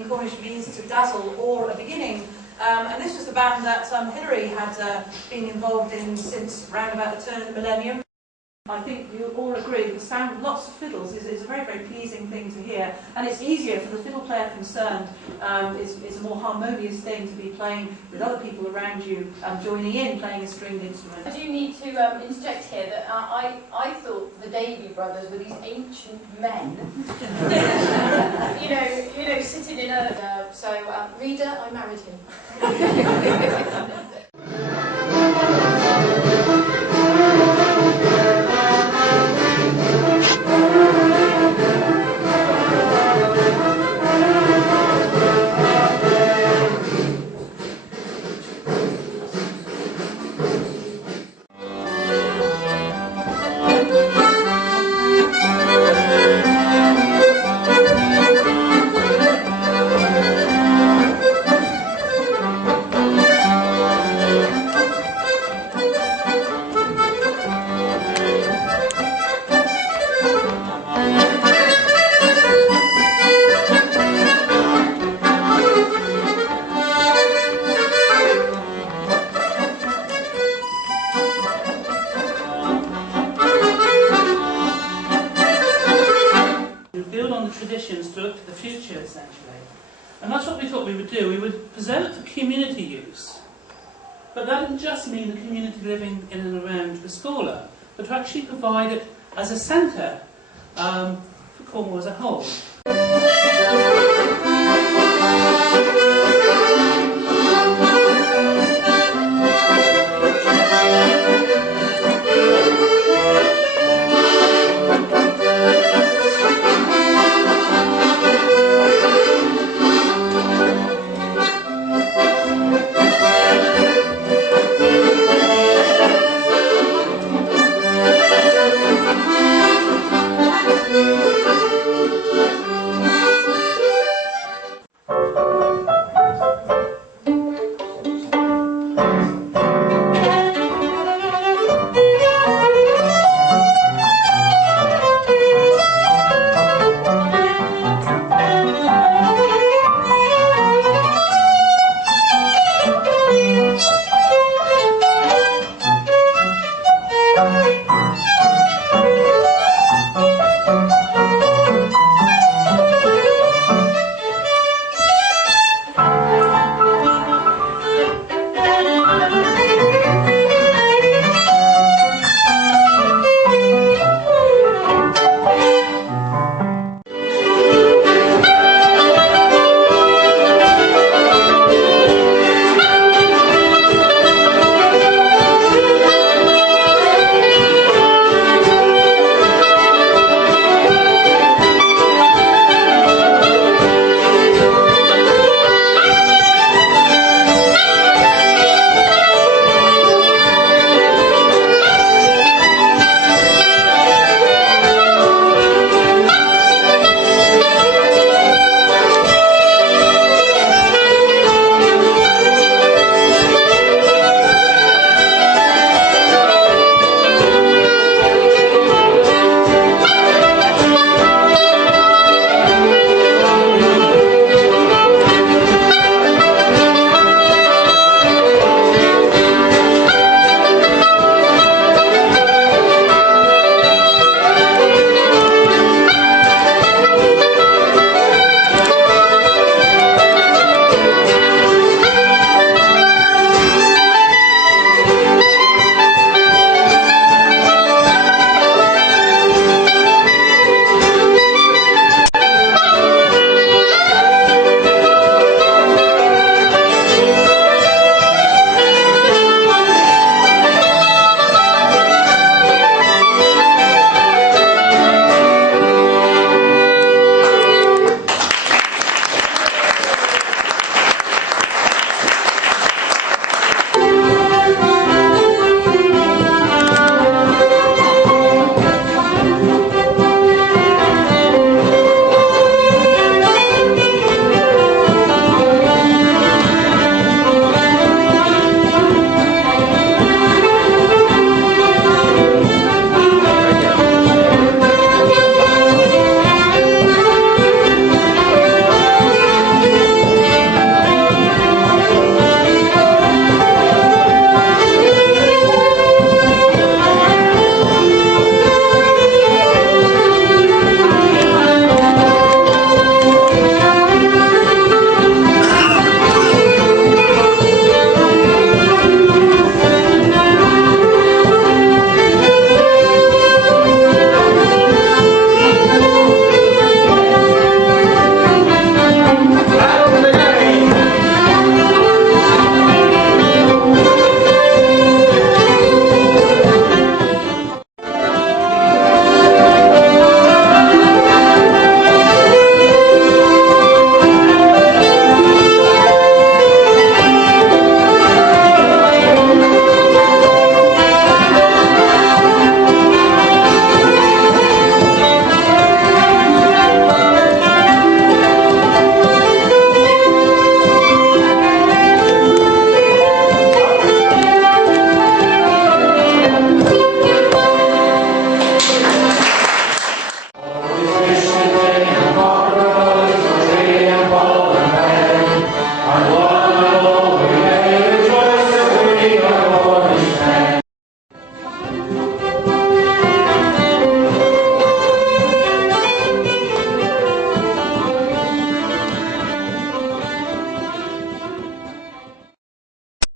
in Cornish means to dazzle or a beginning. And this was the band that Hilary had been involved in since around about the turn of the millennium. I think you all agree the sound of lots of fiddles is a very, very pleasing thing to hear, and it's easier for the fiddle player concerned. It's a more harmonious thing to be playing with other people around you, joining in, playing a stringed instrument. I do need to interject here that I thought the Davy brothers were these ancient men, you know, sitting in a. So, reader, I married him. Traditions to look to the future, essentially. And that's what we thought we would do. We would preserve it for community use. But that didn't just mean the community living in and around the Scola, but to actually provide it as a centre for Cornwall as a whole.